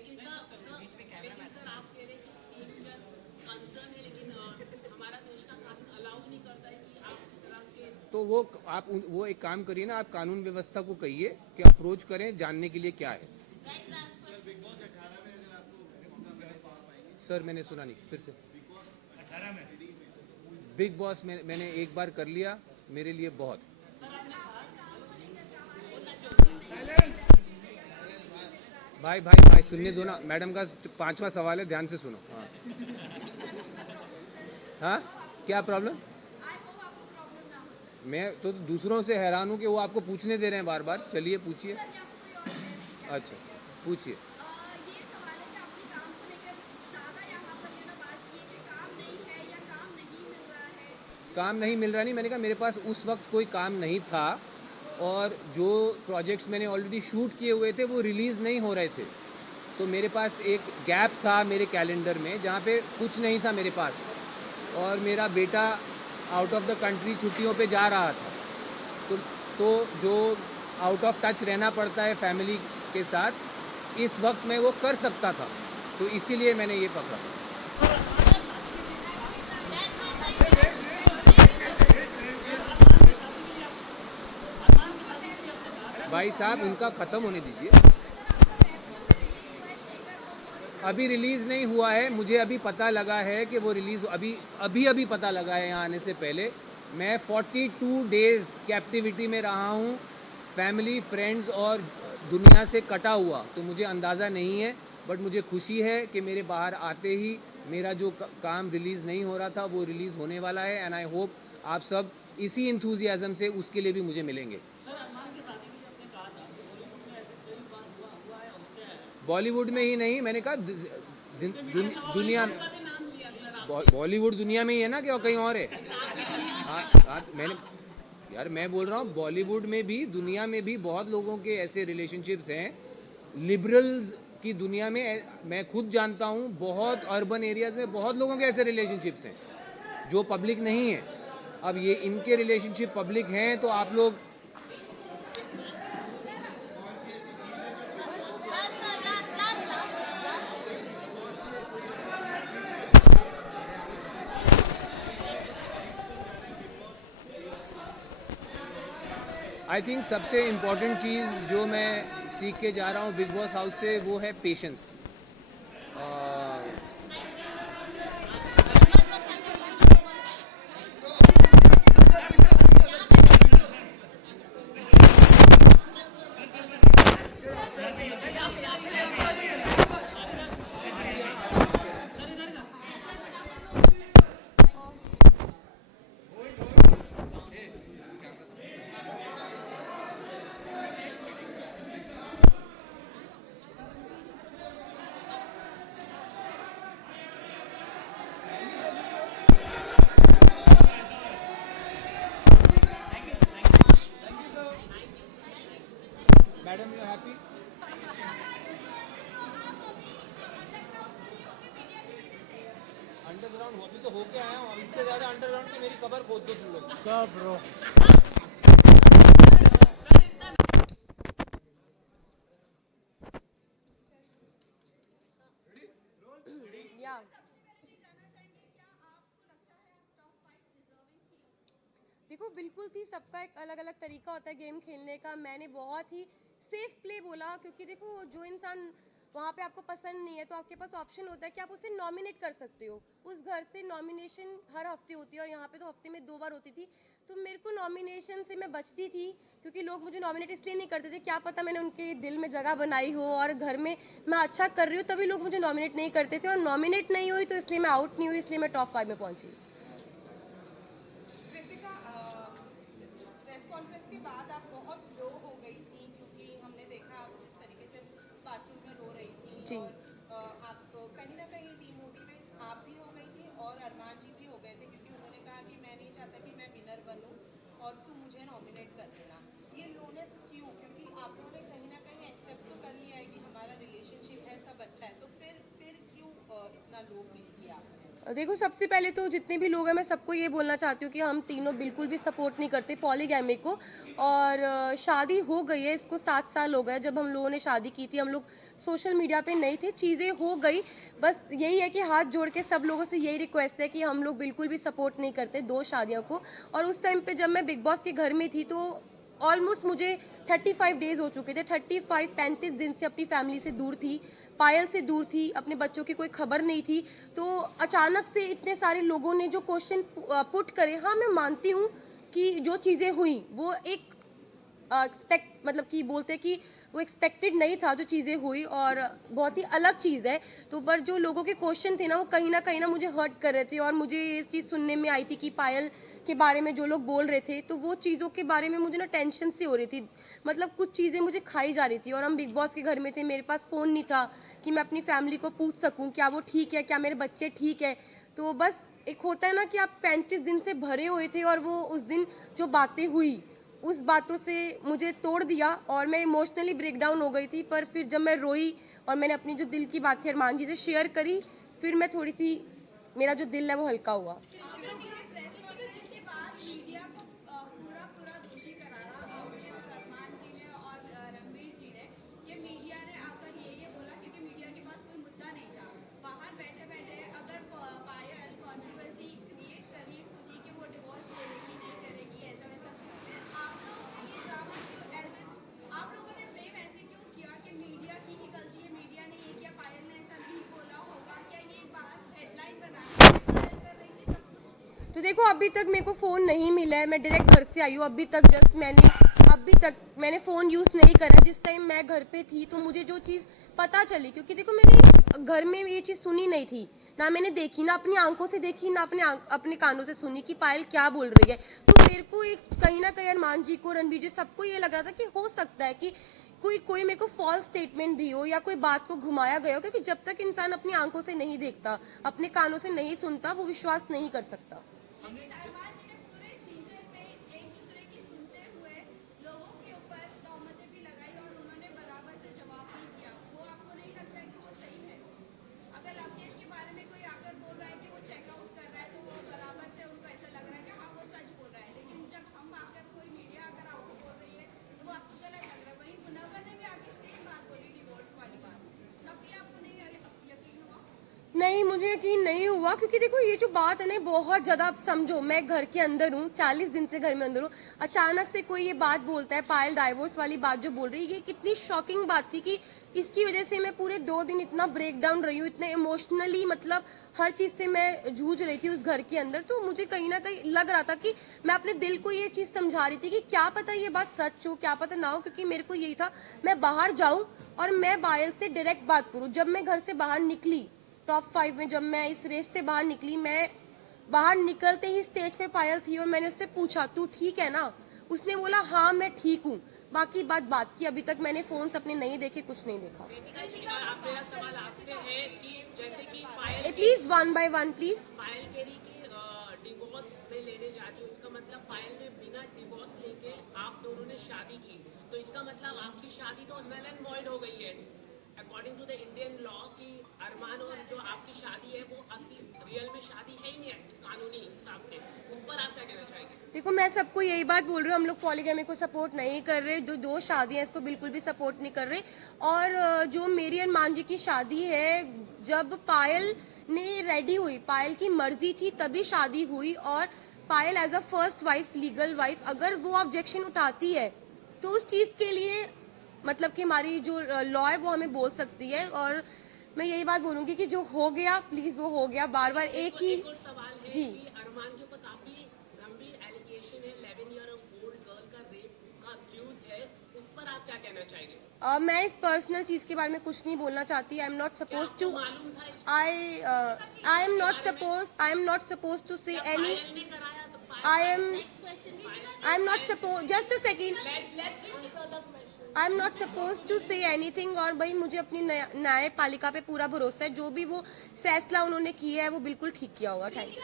तो वो एक काम करिए ना, आप कानून व्यवस्था को कहिए कि अप्रोच करें जानने के लिए क्या है. सर मैंने सुना नहीं, फिर से. बिग बॉस में मैंने एक बार कर लिया, मेरे लिए बहुत. भाई सुनने दो ना, मैडम का 5वां सवाल है, ध्यान से सुनो. हाँ क्या प्रॉब्लम? मैं तो दूसरों से हैरान हूँ कि वो आपको पूछने दे रहे हैं बार बार. चलिए पूछिए. अच्छा पूछिए. ये सवाल है कि आपने काम को लेकर ज़्यादा यहाँ पर बात की है कि काम नहीं है या काम नहीं मिल रहा है. काम नहीं मिल रहा नहीं, मैंने कहा मेरे पास उस वक्त कोई काम नहीं था और जो प्रोजेक्ट्स मैंने ऑलरेडी शूट किए हुए थे वो रिलीज़ नहीं हो रहे थे. तो मेरे पास एक गैप था मेरे कैलेंडर में जहाँ पे कुछ नहीं था मेरे पास, और मेरा बेटा आउट ऑफ द कंट्री छुट्टियों पे जा रहा था. तो जो आउट ऑफ टच रहना पड़ता है फैमिली के साथ, इस वक्त मैं वो कर सकता था, तो इसीलिए मैंने ये पकड़ा. भाई साहब उनका ख़त्म होने दीजिए. अभी रिलीज़ नहीं हुआ है, मुझे अभी पता लगा है कि वो रिलीज़ अभी पता लगा है यहाँ आने से पहले. मैं 42 डेज़ कैप्टिविटी में रहा हूँ, फैमिली, फ्रेंड्स और दुनिया से कटा हुआ, तो मुझे अंदाज़ा नहीं है. बट मुझे खुशी है कि मेरे बाहर आते ही मेरा जो काम रिलीज़ नहीं हो रहा था वो रिलीज़ होने वाला है. एंड आई होप आप सब इसी इंथुजियाज़म से उसके लिए भी मुझे मिलेंगे. बॉलीवुड में ही नहीं, मैंने कहा दुनिया बॉलीवुड दुनिया में ही है ना कि और कहीं और है? यार मैं बोल रहा हूँ बॉलीवुड में भी दुनिया में भी बहुत लोगों के ऐसे रिलेशनशिप्स हैं लिबरल्स की दुनिया में। मैं खुद जानता हूँ बहुत अर्बन एरियाज में बहुत लोगों के ऐसे रिलेशनशिप्स हैं जो पब्लिक नहीं है। अब ये इनके रिलेशनशिप पब्लिक हैं तो आप लोग आई थिंक सबसे इम्पोर्टेंट चीज़ जो मैं सीख के जा रहा हूँ बिग बॉस हाउस से वो है patience. Madam you happy? Underground होती तो होके आया हूँ, इससे ज्यादा अंडरग्राउंड की मेरी कबर खोद दो तुम लोग सब ब्रो। देखो बिल्कुल थी, सबका एक अलग अलग तरीका होता है गेम खेलने का। मैंने बहुत ही सेफ प्ले बोला क्योंकि देखो जो इंसान वहाँ पे आपको पसंद नहीं है तो आपके पास ऑप्शन होता है कि आप उसे नॉमिनेट कर सकते हो। उस घर से नॉमिनेशन हर हफ्ते होती है और यहाँ पे तो हफ्ते में 2 बार होती थी। तो मेरे को नॉमिनेशन से मैं बचती थी क्योंकि लोग मुझे नॉमिनेट इसलिए नहीं करते थे, क्या पता मैंने उनके दिल में जगह बनाई हो और घर में मैं अच्छा कर रही हूँ तभी लोग मुझे नॉमिनेट नहीं करते थे। और नॉमिनेट नहीं हुई तो इसलिए मैं आउट नहीं हुई, इसलिए मैं टॉप 5 में पहुँची। प्रेस कॉन्फ्रेंस के बाद आप बहुत लो हो गई थी क्योंकि हमने देखा आप जिस तरीके से बाथरूम में रो रही थी जी। और आप कहीं ना कहीं डीमोटिवेट आप भी हो गई थी और अरमान जी भी हो गए थे क्योंकि उन्होंने कहा कि मैं नहीं चाहता कि मैं विनर बनूं और तू मुझे नॉमिनेट कर देना। ये लोनेस क्यों? क्योंकि आप लोगों ने कहीं ना कहीं एक्सेप्ट तो कर लिया है कि हमारा रिलेशनशिप है, सब अच्छा है, तो फिर क्यों इतना लो फील किया आपने? देखो सबसे पहले तो जितने भी लोग हैं मैं सबको ये बोलना चाहती हूँ कि हम तीनों बिल्कुल भी सपोर्ट नहीं करते पॉलीगैमी को। और शादी हो गई है, इसको 7 साल हो गए। जब हम लोगों ने शादी की थी हम लोग सोशल मीडिया पे नहीं थे, चीज़ें हो गई। बस यही है कि हाथ जोड़ के सब लोगों से यही रिक्वेस्ट है कि हम लोग बिल्कुल भी सपोर्ट नहीं करते 2 शादियों को। और उस टाइम पे जब मैं बिग बॉस के घर में थी तो ऑलमोस्ट मुझे 35 डेज हो चुके थे। 35 दिन से अपनी फैमिली से दूर थी, पायल से दूर थी, अपने बच्चों की कोई खबर नहीं थी। तो अचानक से इतने सारे लोगों ने जो क्वेश्चन पुट करे, हाँ मैं मानती हूँ कि जो चीज़ें हुई वो एक एक्सपेक्ट मतलब कि बोलते हैं कि वो एक्सपेक्टेड नहीं था जो चीज़ें हुई और बहुत ही अलग चीज़ है। तो पर जो लोगों के क्वेश्चन थे ना वो कहीं ना मुझे हर्ट कर रहे थे। और मुझे ये चीज़ सुनने में आई थी कि पायल के बारे में जो लोग बोल रहे थे तो वो चीज़ों के बारे में मुझे ना टेंशन सी हो रही थी। मतलब कुछ चीज़ें मुझे खाई जा रही थी और हम बिग बॉस के घर में थे, मेरे पास फ़ोन नहीं था कि मैं अपनी फैमिली को पूछ सकूं क्या वो ठीक है, क्या मेरे बच्चे ठीक है। तो बस एक होता है ना कि आप 35 दिन से भरे हुए थे और वो उस दिन जो बातें हुई उस बातों से मुझे तोड़ दिया और मैं इमोशनली ब्रेकडाउन हो गई थी। पर फिर जब मैं रोई और मैंने अपनी जो दिल की बात थी अरमान जी से शेयर करी, फिर मैं थोड़ी सी मेरा जो दिल है वो हल्का हुआ। आप लोगों ने प्रेस कॉन्फ्रेंस के बाद मीडिया को पूरा दोषी करारा आपने और अरमान जी ने और रणवीर जी ने। ये मीडिया ने आकर ये बोला क्योंकि मीडिया के पास कोई मुद्दा नहीं था। बाहर बैठे बैठे अगर पायल कंट्रोवर्सी क्रिएट कर रही है खुद ही कि वो डिवोर्स ले लेगी नहीं करेगी ऐसा वैसा, फिर आप लोग ये ड्रामा क्यों आप लोगों ने ब्लेम ऐसे क्यों किया कि मीडिया की ही गलती है, मीडिया ने ये किया, पायल ने ऐसा नहीं बोला होगा? क्या ये बात हेडलाइन बनाने कर रही थी सब कुछ? तो देखो अभी तक मेरे को फ़ोन नहीं मिला है, मैं डायरेक्ट घर से आई हूँ। अभी तक मैंने फ़ोन यूज़ नहीं करा। जिस टाइम मैं घर पे थी तो मुझे जो चीज़ पता चली, क्योंकि देखो मैंने घर में ये चीज़ सुनी नहीं थी, ना मैंने देखी, ना अपनी आंखों से देखी, ना अपने कानों से सुनी कि पायल क्या बोल रही है। तो मेरे को एक कहीं ना कहीं अरमान जी को, रणवीर जी, सबको ये लग रहा था कि हो सकता है कि कोई मेरे को फॉल्स स्टेटमेंट दी हो या कोई बात को घुमाया गया हो, क्योंकि जब तक इंसान अपनी आंखों से नहीं देखता, अपने कानों से नहीं सुनता, वो विश्वास नहीं कर सकता। लेकिन अरमान जी ने पूरे सीजन में एक दूसरे की सुनते हुए लोगों के ऊपर तहमतें भी लगाई और उन्होंने बराबर से जवाब भी दिया। वो आपको नहीं लगता है कि वो सही है? अगर लवकेश के बारे में कोई आकर बोल रहा है कि वो चेकआउट कर रहा है तो वो बराबर से उनको ऐसा लग रहा है कि हाँ वो सच बोल रहा है, लेकिन जब हम आकर कोई मीडिया आकर आपको बोल रही है तो वो आपको गलत लग रहा है। वहीं मुनव्वर ने भी आके सेम बात बोली, डिवोर्स वाली बात, तब भी आपको नहीं यकीन हुआ? नहीं, मुझे यकीन नहीं हुआ, क्योंकि देखो ये जो बात है ना, बहुत ज्यादा, आप समझो मैं घर के अंदर हूँ, 40 दिन से घर में अंदर हूँ, अचानक से कोई ये बात बोलता है, पायल डाइवोर्स वाली बात जो बोल रही है, ये कितनी शॉकिंग बात थी कि इसकी वजह से मैं पूरे 2 दिन इतना ब्रेक डाउन रही हूँ, इतने इमोशनली, मतलब हर चीज से मैं जूझ रही थी उस घर के अंदर। तो मुझे कहीं ना कहीं लग रहा था कि मैं अपने दिल को ये चीज समझा रही थी कि क्या पता ये बात सच हो, क्या पता ना हो, क्योंकि मेरे को यही था मैं बाहर जाऊं और मैं पायल से डायरेक्ट बात करूं। जब मैं घर से बाहर निकली टॉप 5 में, जब मैं इस रेस से बाहर निकली, मैं बाहर निकलते ही स्टेज पे पायल थी और मैंने उससे पूछा तू ठीक है ना? उसने बोला हाँ मैं ठीक हूँ। बाकी बात की, अभी तक मैंने फोन्स अपने नहीं देखे, कुछ नहीं देखा। मेरा सवाल आपसे है कि जैसे कि पायल प्लीज 1 by 1 प्लीज। पायल केरी की डिवोर्स में लेने जा रही है, उसका मतलब पायल ने बिना डिवोर्स लेके आप दोनों ने शादी की, तो इसका मतलब आपकी शादी तो नल एंड वॉइड हो गई है according to the Indian law की अरमान और जो आपकी शादी है वो असली रियल में शादी है ही नहीं है कानूनी हिसाब से। ऊपर आप क्या कहना चाहेंगे? देखो मैं सबको यही बात बोल रही हूँ, हम लोग पॉलीगैमी को सपोर्ट नहीं कर रहे, जो 2 शादियां इसको बिल्कुल भी सपोर्ट नहीं कर रहे। और जो मेरी अरमान जी की शादी है, जब पायल ने रेडी हुई, पायल की मर्जी थी तभी शादी हुई, और Payal as a first wife, legal wife, अगर वो ऑब्जेक्शन उठाती है तो उस चीज के लिए मतलब कि हमारी जो लॉ है वो हमें बोल सकती है। और मैं यही बात बोलूंगी कि जो हो गया प्लीज वो हो गया, बार बार एक ही। एक और सवाल है जी कि अरमान के ऊपर काफी गंभीर एलिगेशन है, 11 ईयर ओल्ड गर्ल का रेप का अक्यूज है, उस पर आप क्या कहना चाहेंगे? मैं इस पर्सनल चीज के बारे में कुछ नहीं बोलना चाहती। I am not suppose to मालूम था इस I am not suppose to say any. ने कराया तो I am not supposed, just a second, I am not supposed to say anything। और भाई मुझे अपनी न्यायपालिका पे पूरा भरोसा है, जो भी वो फैसला उन्होंने किया है वो बिल्कुल ठीक किया होगा। Thank you.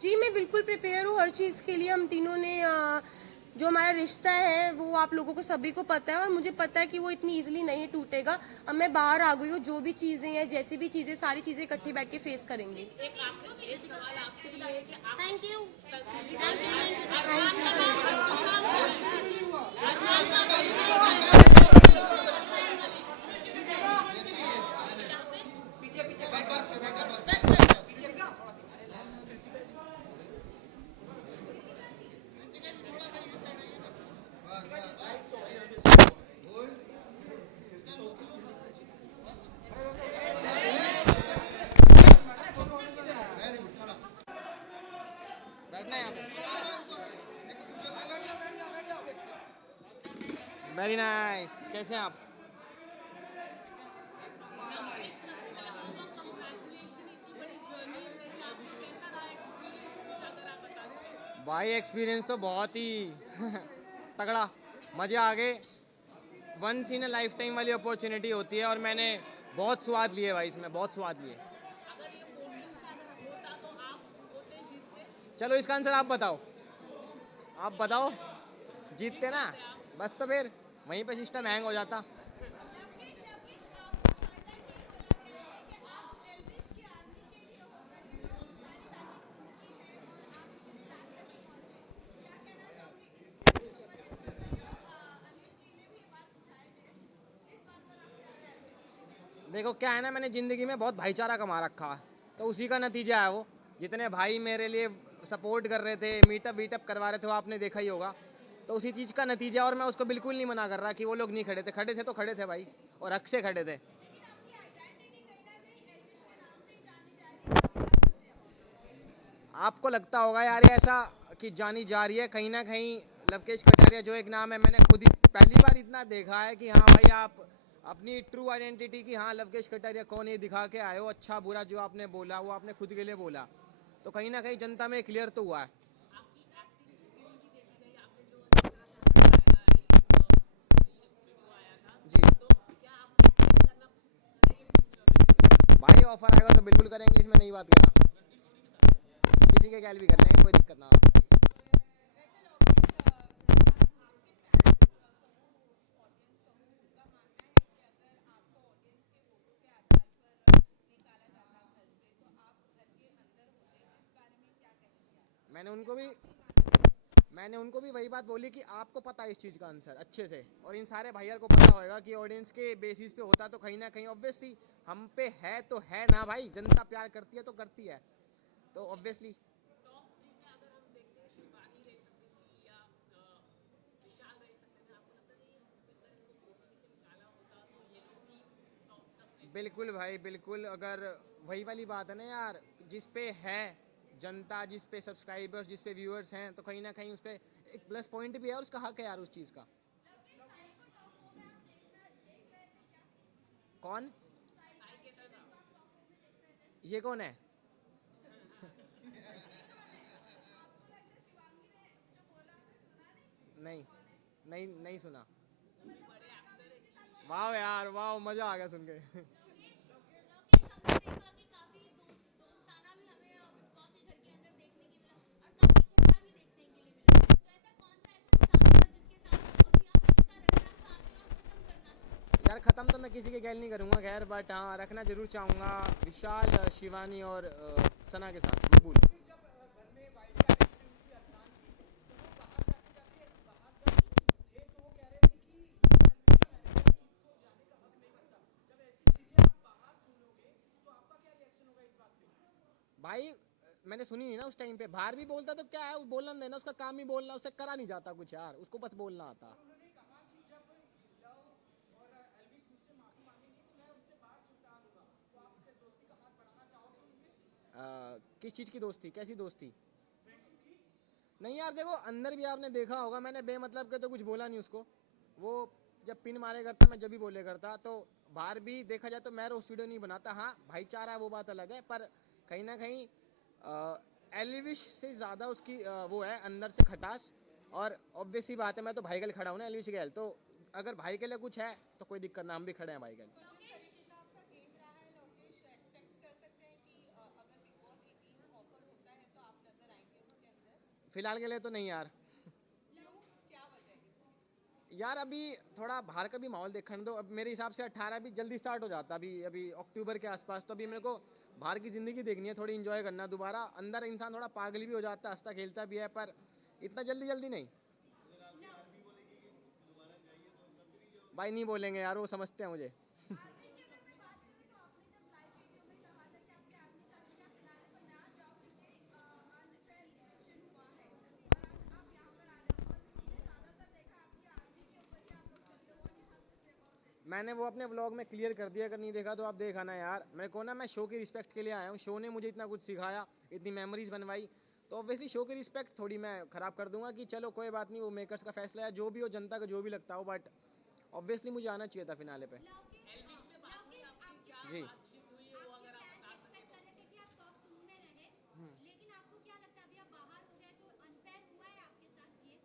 जी मैं बिल्कुल प्रिपेयर हूँ हर चीज़ के लिए। हम तीनों ने जो हमारा रिश्ता है वो आप लोगों को सभी को पता है, और मुझे पता है कि वो इतनी इजीली नहीं टूटेगा। अब मैं बाहर आ गई हूँ, जो भी चीज़ें हैं, जैसी भी चीज़ें, सारी चीज़ें इकट्ठे बैठ के फेस करेंगे। एक सवाल आपके लिए है कि आप थैंक यू। Very nice. कैसे हैं आप? भाई एक्सपीरियंस तो बहुत ही तगड़ा, मज़े आ गए। Once in a lifetime वाली अपॉर्चुनिटी होती है और मैंने बहुत स्वाद लिए भाई, इसमें बहुत स्वाद लिए। चलो इसका आंसर आप बताओ, आप बताओ। जीतते ना, बस तो फिर वहीं पे सिस्टम हैंग हो जाता। देखो क्या है ना, मैंने ज़िंदगी में बहुत भाईचारा कमा रखा है, तो उसी का नतीजा है वो। जितने भाई मेरे लिए सपोर्ट कर रहे थे, मीटअप वीटअप करवा रहे थे, वो आपने देखा ही होगा, तो उसी चीज़ का नतीजा। और मैं उसको बिल्कुल नहीं मना कर रहा कि वो लोग नहीं खड़े थे, खड़े थे तो खड़े थे भाई, और हक से खड़े थे। आपको लगता होगा यार ये ऐसा कि जानी जा रही है कहीं ना कहीं लवकेश कटारिया जो एक नाम है, मैंने खुद ही पहली बार इतना देखा है कि हाँ भाई आप अपनी ट्रू आइडेंटिटी की, हाँ लवकेश कटारिया कौन है दिखा के आए हो। अच्छा बुरा जो आपने बोला वो आपने खुद के लिए बोला, तो कहीं ना कहीं जनता में क्लियर तो हुआ है। जी भाई ऑफर आएगा तो बिल्कुल करेंगे, इसमें नई बात करा, किसी के गैल भी कर लेंगे, कोई दिक्कत ना। मैंने उनको भी वही बात बोली कि आपको पता है इस चीज़ का आंसर अच्छे से, और इन सारे भाइयों को पता होगा कि ऑडियंस के बेसिस पे होता तो कहीं ना कहीं ऑब्वियसली हम पे है तो है ना भाई, जनता प्यार करती है तो करती है, तो ऑब्वियसली। बिल्कुल भाई बिल्कुल, अगर वही वाली बात है ना यार, जिस पे है जनता, जिस पे सब्सक्राइबर्स, जिस पे व्यूअर्स हैं, तो कहीं ना कहीं उस पे एक प्लस पॉइंट भी है और उसका हक है यार उस चीज़ का। कौन? ये कौन है? नहीं नहीं नहीं सुना। वाह यार वाह, मजा आ गया सुन के। लोकेश हमने देखा कि काफी दोस्ताना भी हमें बिग बॉस के घर के अंदर देखने के मिला और काफी झगड़ा भी देखने के लिए मिला, तो ऐसा कौन सा ऐसा इंसान था जिसके साथ अभी आप रिश्ता रखना चाहते हो और खत्म करना चाहते हो? यार ख़त्म तो मैं किसी के गैल नहीं करूँगा खैर, बट हाँ रखना जरूर चाहूँगा विशाल, शिवानी और सना के साथ मकबूल। भाई मैंने सुनी नहीं ना उस टाइम पे, बाहर भी बोलता तो क्या है, वो बोलना देना, उसका काम ही बोलना, उससे करा नहीं जाता कुछ यार, उसको बस बोलना आता। किस चीज़ की दोस्ती, कैसी दोस्ती? नहीं यार देखो, अंदर भी आपने देखा होगा मैंने बेमतलब के तो कुछ बोला नहीं उसको, वो जब पिन मारे करता मैं जब भी बोले करता, तो बाहर भी देखा जाए तो मैं रोस्ट वीडियो नहीं बनाता, हाँ भाईचारा वो बात अलग है, पर कहीं ना कहीं एलविश से ज़्यादा उसकी वो है अंदर से खटास, और ऑब्वियस ही बात है मैं तो भाई के लिए खड़ा हूँ ना एलविश के, तो अगर भाई के लिए कुछ है तो कोई दिक्कत ना, हम भी खड़े हैं भाई के लिए। फिलहाल के लिए तो नहीं यार। यार अभी थोड़ा बाहर का भी माहौल देखने दो, अब मेरे हिसाब से 18 भी जल्दी स्टार्ट हो जाता, अभी अक्टूबर के आसपास, तो अभी मेरे को बाहर की ज़िंदगी देखनी है, थोड़ी इन्जॉय करना दोबारा, अंदर इंसान थोड़ा पागल भी हो जाता है, हंसता खेलता भी है, पर इतना जल्दी जल्दी नहीं। भाई नहीं बोलेंगे यार, वो समझते हैं मुझे। मैंने वो अपने व्लॉग में क्लियर कर दिया, अगर नहीं देखा तो आप देखा ना यार, मेरे को ना, मैं शो की रिस्पेक्ट के लिए आया हूँ, शो ने मुझे इतना कुछ सिखाया, इतनी मेमोरीज बनवाई, तो ऑब्वियसली शो की रिस्पेक्ट थोड़ी मैं ख़राब कर दूंगा कि चलो कोई बात नहीं, वो मेकर्स का फैसला है, जो भी हो, जनता का जो भी लगता हो, बट ऑब्वियसली मुझे आना चाहिए था फिनाले पे। जी लेकिन आपको क्या लगता है अभी आप बाहर हो गए तो अनफेयर हुआ है आपके साथ ये?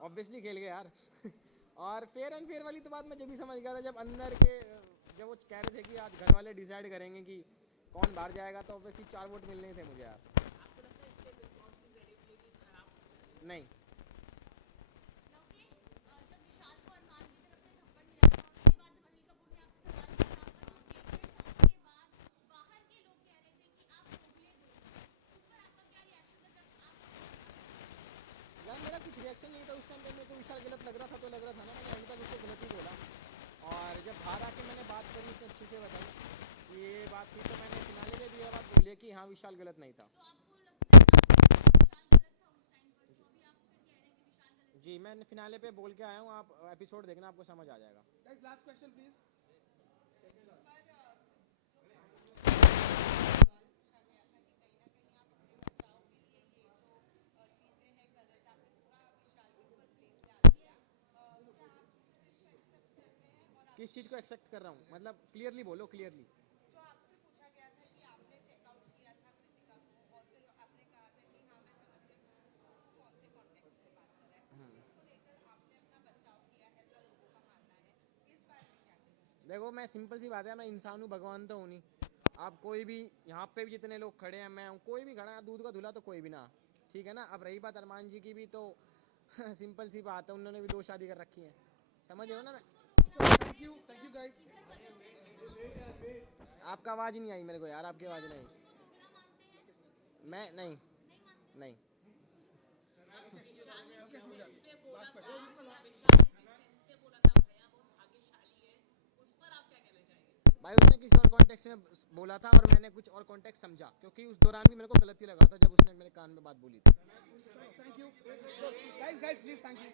ऑब्वियसली खेल गए यार। और फेयर एंड फेयर वाली तो बात मैं जब भी समझ गया था, जब अंदर के जब वो कह रहे थे कि आज घर वाले डिसाइड करेंगे कि कौन बाहर जाएगा, तो ऑब्वियसली 4 वोट मिलने ही थे मुझे यार। नहीं लोकेश, जब विशाल को अरमान की तरफ से थप्पड़ मिला था, उसके बाद जब अनिल कपूर ने आपसे सवाल किया था, आपका जो स्टेटमेंट था, उसके बाद बाहर के लोग कह रहे थे कि आप मोगले दो, उस पर आपका क्या रिएक्शन था जब आप? यार मेरा कुछ रिएक्शन नहीं था उस टाइम पे, मेरे को विशाल गलत लग रहा था तो लग रहा था ना, मैंने अभी तक उसको गलत ही बोला, और जब बाहर आके मैंने बात करी उसने अच्छे से बताई कि ये बात थी, तो मैंने फिनाले में भी ये बात बोली कि हाँ विशाल गलत नहीं था। तो आपको लगता है कि विशाल गलत था उस टाइम पर, तो अभी आप फिर कह रहे हैं कि विशाल गलत? जी मैं फिनाले पे बोल के आया हूँ, आप एपिसोड देखना आपको समझ आ जाएगा। Last question please. किस चीज़ को एक्सपेक्ट कर रहा हूँ, मतलब क्लियरली बोलो, क्लियरली। जो आपसे पूछा गया था कि आपने चेकआउट किया था कृतिका को और फिर आपने कहा था कि हाँ मैं समझ गई कौन से कॉन्टेक्स्ट में बात कर रहा है, उस चीज़ को लेकर आपने अपना बचाव किया ऐसा लोगों का मानना है, इस बारे में क्या कहेंगे? देखो मैं सिंपल सी बात है, मैं इंसान हूँ, भगवान तो हूँ नहीं। आप कोई भी यहाँ पे भी जितने लोग खड़े हैं, मैं हूँ, कोई भी खड़ा है, दूध का धुला तो कोई भी ना, ठीक है ना। अब रही बात अरमान जी की भी, तो सिंपल सी बात है, उन्होंने भी 2 शादी कर रखी है, समझ रहे हो ना। Thank you guys. आपका आवाज़ ही नहीं आई मेरे को यार, आपकी आवाज़ नहीं। मैं नहीं नहीं भाई, उसने किसी और कॉन्टेक्स्ट में बोला था और मैंने कुछ और कॉन्टेक्स्ट समझा, क्योंकि उस दौरान भी मेरे को गलत ही लगा था जब उसने मेरे कान में बात बोली थी। Thank you guys, please thank you.